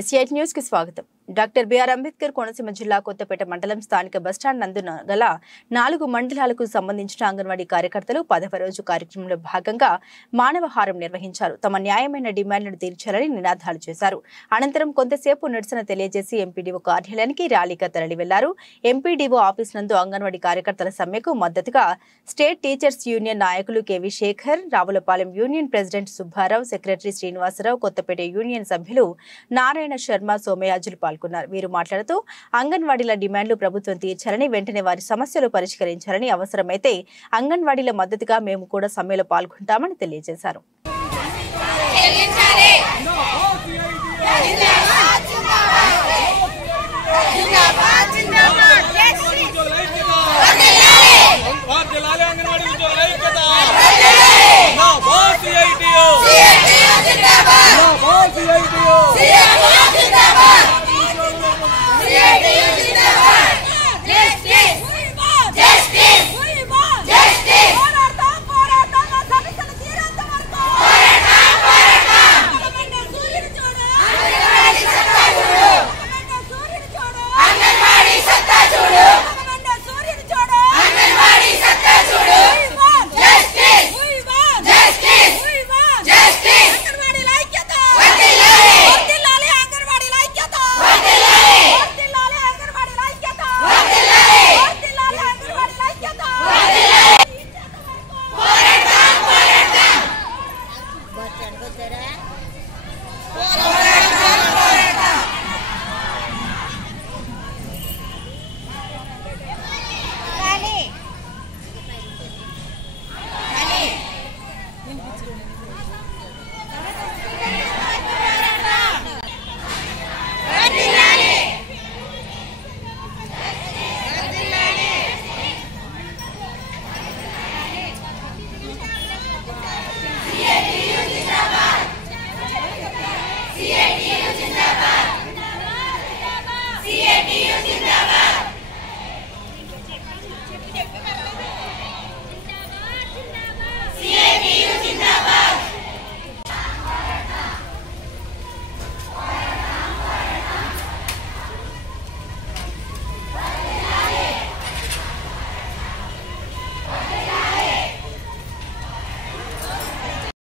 SI news కి స్వాగతం. Doctor BR Ambedkar Konaseema జిల్లా కొత్తపేట మండలం స్థానిక బస్టాండ్ నందున గల 4 మండలాలకు సంబంధించిన అంగన్వాడీ కార్యకర్తలు 10వ రోజు కార్యక్రమంలో భాగంగా మానవహారం నిర్వహించారు. తమ న్యాయమైన డిమాండ్లను తీర్చాలని నినాదాలు చేశారు. అనంతరం కొంతసేపు నిరసన తెలియజేసి ఎంపీడీఓ కార్యాలయానికి ర్యాలీగా తరలి వెళ్లారు. ఎంపీడీఓ ఆఫీస్ నందు అంగన్వాడీ కార్యకర్తల సమ్మెకు మద్దతుగా స్టేట్ టీచర్స్ యూనియన్ నాయకులు KV Shekhar, Ravulapalem union president Subbarao, secretary Srinivasarao, Kothapeta union సభ్యులు నారాయణ శర్మ, సోమయాజులు పాల్గొన్నారు. వీరు మాట్లాడుతూ అంగన్వాడీల డిమాండ్లు ప్రభుత్వం తీర్చాలని, వెంటనే వారి సమస్యలు పరిష్కరించాలని, అవసరమైతే అంగన్వాడీల మద్దతుగా మేము కూడా సమ్మెలో పాల్గొంటామని తెలియజేశారు.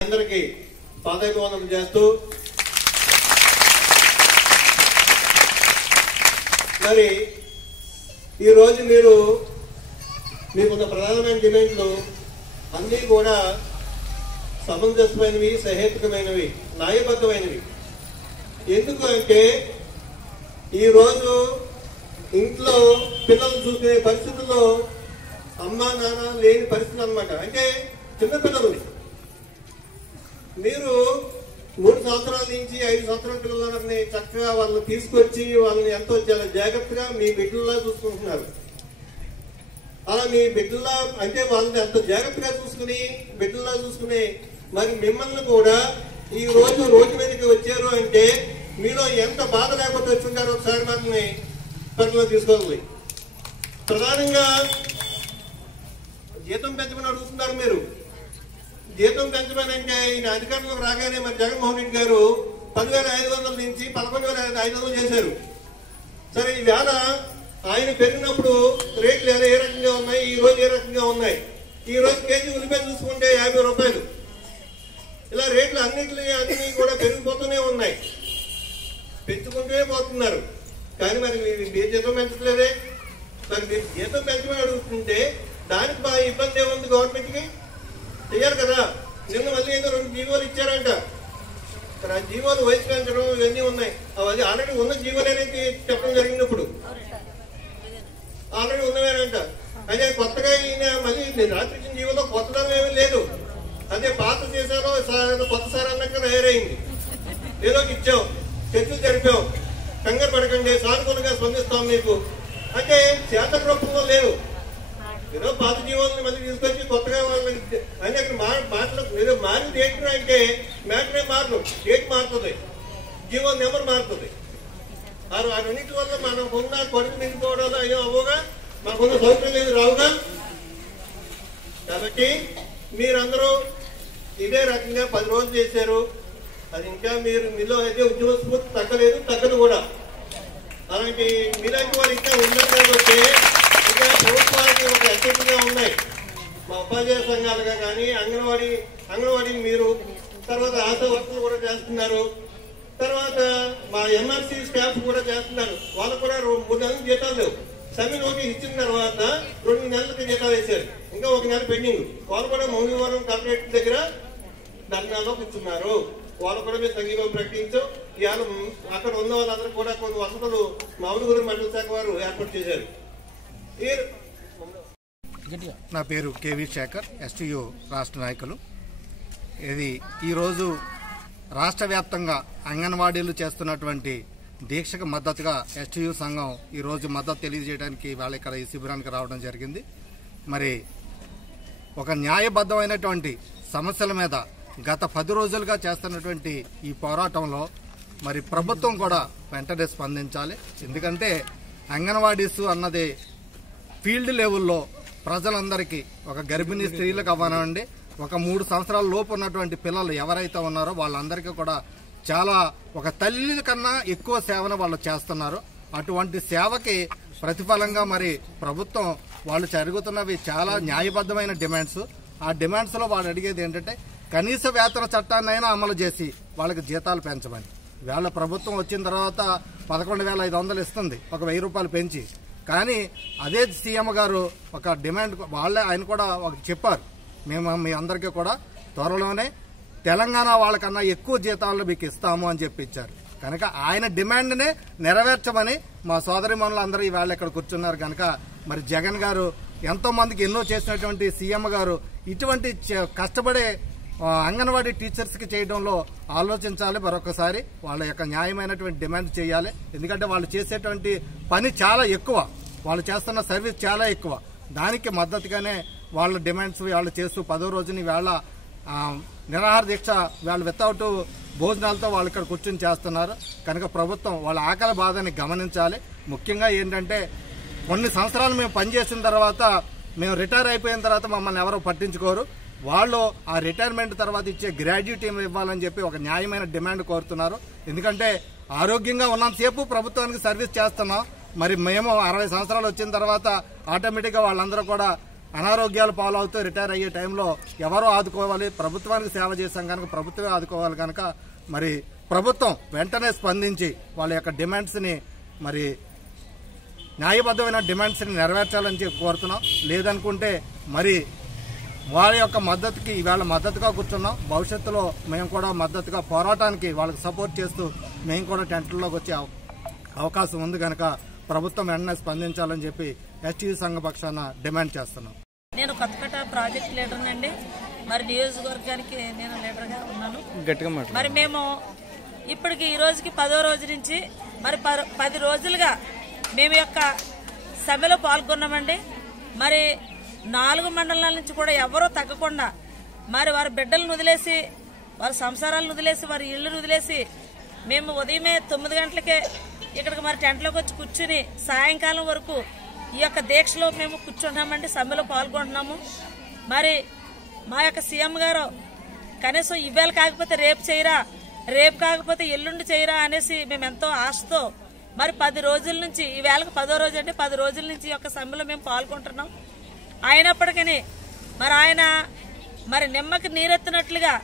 అందరికీ పాదాభివందనం చేస్తూ మరి ఈరోజు మీకున్న ప్రధానమైన డిమాండ్లు అన్నీ కూడా సమంజసమైనవి, సహేతుకమైనవి, న్యాయబద్ధమైనవి. ఎందుకు అంటే ఈరోజు ఇంట్లో పిల్లలు చూసే పరిస్థితుల్లో అమ్మా నాన్న లేని పరిస్థితులు అన్నమాట. అంటే చిన్నపిల్లలు మీరు 3 సంవత్సరాల నుంచి 5 సంవత్సరాల పిల్లలని చక్కగా వాళ్ళని తీసుకొచ్చి వాళ్ళని ఎంతో చాలా జాగ్రత్తగా మీ బిడ్డల్లా చూసుకుంటున్నారు. అలా మీ బిడ్డల్లా అంటే వాళ్ళని ఎంతో జాగ్రత్తగా చూసుకుని బిడ్డల్లా చూసుకుని మరి మిమ్మల్ని కూడా ఈ రోడ్డు మీదకి వచ్చారు అంటే మీలో ఎంత బాధ లేకపోతే వచ్చుంటారో ఒకసారి మనల్ని పరిగణలో తీసుకోవాలి. ప్రధానంగా జీతం పెంచమని అడుగుతున్నారు మీరు. జీతం పెంచమని అంటే ఈయన అధికారంలోకి రాగానే మరి జగన్మోహన్ రెడ్డి గారు 10,500 నుంచి 11,500 చేశారు. సరే, ఈవేళ ఆయన పెరిగినప్పుడు రేట్లు ఏ రకంగా ఉన్నాయి, ఈ రోజు ఏ రకంగా ఉన్నాయి? ఈ రోజు కేజీ ఉల్లిపాయ చూసుకుంటే 50 రూపాయలు. ఇలా రేట్లు అన్ని కూడా పెరిగిపోతూనే ఉన్నాయి, పెంచుకుంటూనే పోతున్నారు. కానీ మరి మీరు జీతం పెంచట్లేదే. మరి మీరు జీతం పెంచమని అడుగుతుంటే దానికి బాగా ఇబ్బంది ఏముంది? గవర్నమెంట్కి చెయ్యాలి కదా. నిన్న మళ్ళీ ఏదో 2 జీవోలు ఇచ్చారంట. ఆ జీవోలు వయసు పెంచడం ఇవన్నీ ఉన్నాయి. అది ఆల్రెడీ ఉన్న జీవోలేనైతే చెప్పడం జరిగినప్పుడు ఆల్రెడీ ఉన్నవేనంట. అదే కొత్తగా ఈయన మళ్ళీ రాత్రి ఇచ్చిన జీవోలో కొత్తదనం ఏమీ లేదు. అదే పాత చేశారో కొత్త సార్ అన్నట్టు తయారైంది. ఏదో ఇచ్చాం, చర్చలు జరిపాం, కంగారు పడకండి, సానుకూలంగా స్పందిస్తాం మీకు అంటే చేత రూపంలో లేదు. ఏదో పాత జీవోలను మళ్ళీ తీసుకొచ్చి కొత్తగా వాళ్ళని అని అక్కడ మాటలు ఏదో మారింది ఏంటి అంటే మ్యాటరే మారదు, డేట్ మారుతుంది, జీవో నెంబర్ మారుతుంది. అన్నింటి వల్ల మనకున్న కొడుకు నిండిపోవడాలు అయ్యో అవ్వగా మనకున్న సౌకర్యం లేదు రావుగా. కాబట్టి మీరందరూ ఇదే రకంగా 10 రోజులు చేశారు. అది ఇంకా మీలో అయితే ఉద్యమ స్ఫూర్తి తగ్గలేదు, తగ్గదు కూడా. అలాంటి మీలాంటి వారు ఇంకా ఉన్నారు కాబట్టి ఇంకా ప్రభుత్వానికి ఒక హెచ్చరికగా ఉన్నాయి. మా ఉపాధ్యాయ సంఘాలుగా కానీ అంగన్వాడీ మీరు, తర్వాత ఆశా వర్కర్లు కూడా చేస్తున్నారు, తర్వాత మా ఎంఆర్సీ స్టాఫ్ కూడా చేస్తున్నారు. వాళ్ళు కూడా 3 నెలలకు జీతాలు లేవు. సమ్మె నోటీస్ ఇచ్చిన తర్వాత 2 నెలలకి జీతాలు వేశారు, ఇంకా 1 నెల పెండింగ్. వాళ్ళు కూడా మౌలికవరం కలెక్టరేట్ దగ్గర ధర్నాలో కూర్చున్నారు. వాళ్ళు కూడా మేము సంఘీభావం ప్రకటించాం. ఇవాళ అక్కడ ఉన్న వాళ్ళందరూ కూడా కొన్ని వసతులు మామిడిగూడెం మండల శాఖ వారు ఏర్పాటు చేశారు. నా పేరు కేవీ శేఖర్, ఎస్టీయూ రాష్ట్ర నాయకులు. ఇది ఈరోజు రాష్ట్ర వ్యాప్తంగా అంగన్వాడీలు చేస్తున్నటువంటి దీక్షకు మద్దతుగా ఎస్టీయూ సంఘం ఈరోజు మద్దతు తెలియజేయడానికి వాళ్ళ ఇక్కడ ఈ శిబిరానికి రావడం జరిగింది. మరి ఒక న్యాయబద్ధమైనటువంటి సమస్యల మీద గత 10 రోజులుగా చేస్తున్నటువంటి ఈ పోరాటంలో మరి ప్రభుత్వం కూడా వెంటనే స్పందించాలి. ఎందుకంటే అంగన్వాడీస్ అన్నది ఫీల్డ్ లెవెల్లో ప్రజలందరికీ, ఒక గర్భిణీ స్త్రీలకు అవ్వనండి, ఒక 3 సంవత్సరాల లోపు ఉన్నటువంటి పిల్లలు ఎవరైతే ఉన్నారో వాళ్ళందరికీ కూడా చాలా ఒక తల్లి కన్నా ఎక్కువ సేవను వాళ్ళు చేస్తున్నారు. అటువంటి సేవకి ప్రతిఫలంగా మరి ప్రభుత్వం వాళ్ళు జరుగుతున్నవి చాలా న్యాయబద్ధమైన డిమాండ్స్. ఆ డిమాండ్స్లో వాళ్ళు అడిగేది ఏంటంటే కనీస వేతన చట్టాన్నైనా అమలు చేసి వాళ్ళకి జీతాలు పెంచమని. వేళ ప్రభుత్వం వచ్చిన తర్వాత 11,500 ఇస్తుంది, ఒక 1000 రూపాయలు పెంచి. కానీ అదే సీఎం గారు ఒక డిమాండ్ ఆయన కూడా చెప్పారు, మేము మీ అందరికీ కూడా త్వరలోనే తెలంగాణ వాళ్ళకన్నా ఎక్కువ జీతాలు మీకు ఇస్తాము అని చెప్పి ఇచ్చారు. కనుక ఆయన డిమాండ్నే నెరవేర్చమని మా సోదరిమణులు అందరూ ఈవేళ ఇక్కడ కూర్చున్నారు. కనుక మరి జగన్ గారు ఎంతో మందికి ఎన్నో చేసినటువంటి సీఎం గారు ఇటువంటి కష్టపడే అంగన్వాడీ టీచర్స్ కి చేయడంలో ఆలోచించాలి. మరొకసారి వాళ్ళ యొక్క న్యాయమైనటువంటి డిమాండ్ చేయాలి. ఎందుకంటే వాళ్ళు చేసేటువంటి పని చాలా ఎక్కువ, వాళ్ళు చేస్తున్న సర్వీస్ చాలా ఎక్కువ. దానికి మద్దతుగానే వాళ్ళ డిమాండ్స్ వాళ్ళు చేస్తూ 10వ రోజుని వేళ నిరాహార దీక్ష వాళ్ళు వితౌట్ భోజనాలతో వాళ్ళు ఇక్కడ కూర్చొని చేస్తున్నారు. కనుక ప్రభుత్వం వాళ్ళ ఆకలి బాధని గమనించాలి. ముఖ్యంగా ఏంటంటే కొన్ని సంవత్సరాలు మేము పనిచేసిన తర్వాత, మేము రిటైర్ అయిపోయిన తర్వాత మమ్మల్ని ఎవరో పట్టించుకోరు. వాళ్ళు ఆ రిటైర్మెంట్ తర్వాత ఇచ్చే గ్రాడ్యుయేట్ ఇవ్వాలని చెప్పి ఒక న్యాయమైన డిమాండ్ కోరుతున్నారు. ఎందుకంటే ఆరోగ్యంగా ఉన్నంతసేపు ప్రభుత్వానికి సర్వీస్ చేస్తున్నాం. మరి మేము 60 సంవత్సరాలు వచ్చిన తర్వాత ఆటోమేటిక్గా వాళ్ళందరూ కూడా అనారోగ్యాలు పాలవుతూ రిటైర్ అయ్యే టైంలో ఎవరో ఆదుకోవాలి, ప్రభుత్వానికి సేవ చేశాం కనుక ప్రభుత్వమే ఆదుకోవాలి. కనుక మరి ప్రభుత్వం వెంటనే స్పందించి వాళ్ళ యొక్క డిమాండ్స్ని మరి న్యాయబద్ధమైన డిమాండ్స్ని నెరవేర్చాలని చెప్పి కోరుతున్నాం. లేదనుకుంటే మరి వాళ్ళ యొక్క మద్దతుకి ఇవాళ మద్దతుగా కూర్చున్నాం. భవిష్యత్తులో మేము కూడా మద్దతుగా పోరాటానికి వాళ్ళకి సపోర్ట్ చేస్తూ మేము కూడా టెంట్లలోకి వచ్చే అవకాశం ఉంది. కనుక ప్రభుత్వం వెంటనే స్పందించాలని చెప్పి ఎస్టీయూ సంఘ పక్షాన డిమాండ్ చేస్తున్నాం. నేను కొత్తపేట ప్రాజెక్ట్ లీడర్ అండి. మరి నియోజకవర్గానికి నేను లీడర్గా ఉన్నాను. మరి మేము ఇప్పటికి ఈ రోజుకి 10వ రోజు నుంచి మరి 10 రోజులుగా మేము యొక్క సభలో పాల్గొన్నామండి. మరి 4 మండలాల నుంచి కూడా ఎవరో తగ్గకుండా మరి వారి బిడ్డలను వదిలేసి, వారి సంసారాలను వదిలేసి, వారి ఇళ్లను వదిలేసి మేము ఉదయమే 9 గంటలకే ఇక్కడికి మరి టెంట్లోకి వచ్చి కూర్చుని సాయంకాలం వరకు ఈ యొక్క దీక్షలో మేము కూర్చుంటామండి, సమ్మెలో పాల్గొంటున్నాము. మరి మా యొక్క సీఎం గారు కనీసం ఇవాళ కాకపోతే రేపు చేయరా, రేపు కాకపోతే ఎల్లుండి చేయరా అనేసి మేము ఎంతో ఆశతో మరి 10 రోజుల నుంచి, ఈ వేళకు 10వ రోజు అంటే 10 రోజుల నుంచి ఈ యొక్క సమ్మెలో మేము పాల్గొంటున్నాం. అయినప్పటికీ మరి ఆయన మరి నిమ్మకి నీరెత్తినట్లుగా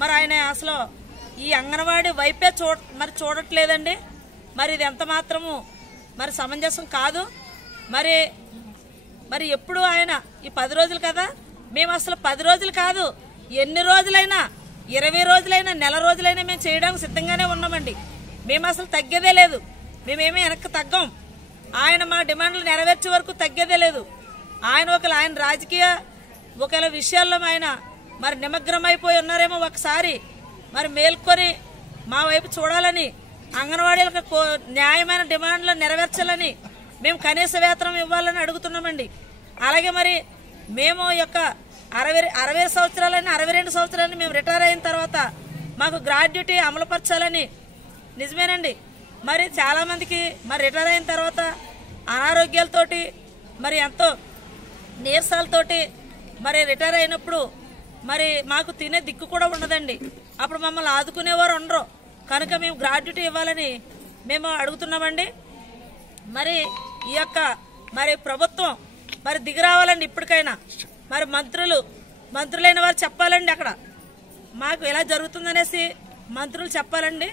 మరి ఆయన అసలు ఈ అంగన్వాడీ వైపే చూడట్లేదండి. మరి ఇది ఎంత మాత్రము మరి సమంజసం కాదు. మరి ఎప్పుడు ఆయన ఈ 10 రోజులు కదా, మేము అసలు 10 రోజులు కాదు, ఎన్ని రోజులైనా 20 రోజులైనా నెల రోజులైనా మేము చేయడానికి సిద్ధంగానే ఉన్నామండి. మేము అసలు తగ్గేదే లేదు, మేమేమీ వెనక్కి తగ్గం. ఆయన మా డిమాండ్లు నెరవేర్చే వరకు తగ్గేదే లేదు. ఆయన రాజకీయ ఒకవేళ విషయాల్లో ఆయన మరి నిమగ్నమైపోయి ఉన్నారేమో, ఒకసారి మరి మేల్కొని మా వైపు చూడాలని, అంగన్వాడీలకు న్యాయమైన డిమాండ్లు నెరవేర్చాలని, మేము కనీస వేతనం ఇవ్వాలని అడుగుతున్నామండి. అలాగే మరి మేము యొక్క 60 సంవత్సరాలని 62 సంవత్సరాలని మేము రిటైర్ అయిన తర్వాత మాకు గ్రాడ్యుయేటీ అమలుపరచాలని. నిజమేనండి, మరి చాలా మందికి మరి రిటైర్ అయిన తర్వాత అనారోగ్యాలతోటి మరి ఎంతో నీరసాలతోటి మరి రిటైర్ అయినప్పుడు మరి మాకు తినే దిక్కు కూడా ఉండదండి. అప్పుడు మమ్మల్ని ఆదుకునేవారు ఉండరు. కనుక మేము గ్రాడ్యుటీ ఇవ్వాలని మేము అడుగుతున్నామండి. మరి ఈ యొక్క మరి ప్రభుత్వం మరి దిగి రావాలండి. ఇప్పటికైనా మరి మంత్రులైన వారు చెప్పాలండి, అక్కడ మాకు ఎలా జరుగుతుందనేసి మంత్రులు చెప్పాలండి.